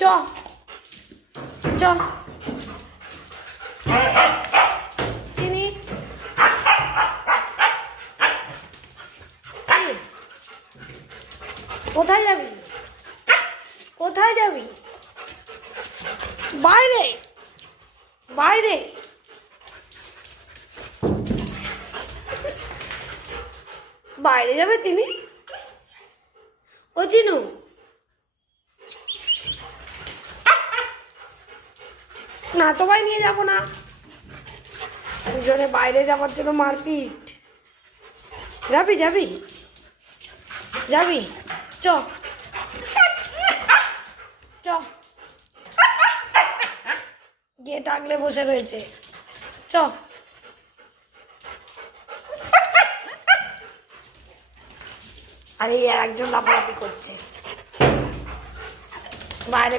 চ চ চিনি কোথায় যাবি কোথায় যাবি বাইরে বাইরে বাইরে যাবে চিনি ও চিনু না তোমায় নিয়ে যাবো না দুজনে বাইরে যাওয়ার জন্য মারপিট যাবি যাবি যাবি চ চ গিয়ে ডাকলে বসে রয়েছে চ আর এই একজন লাফালাফি করছে বাইরে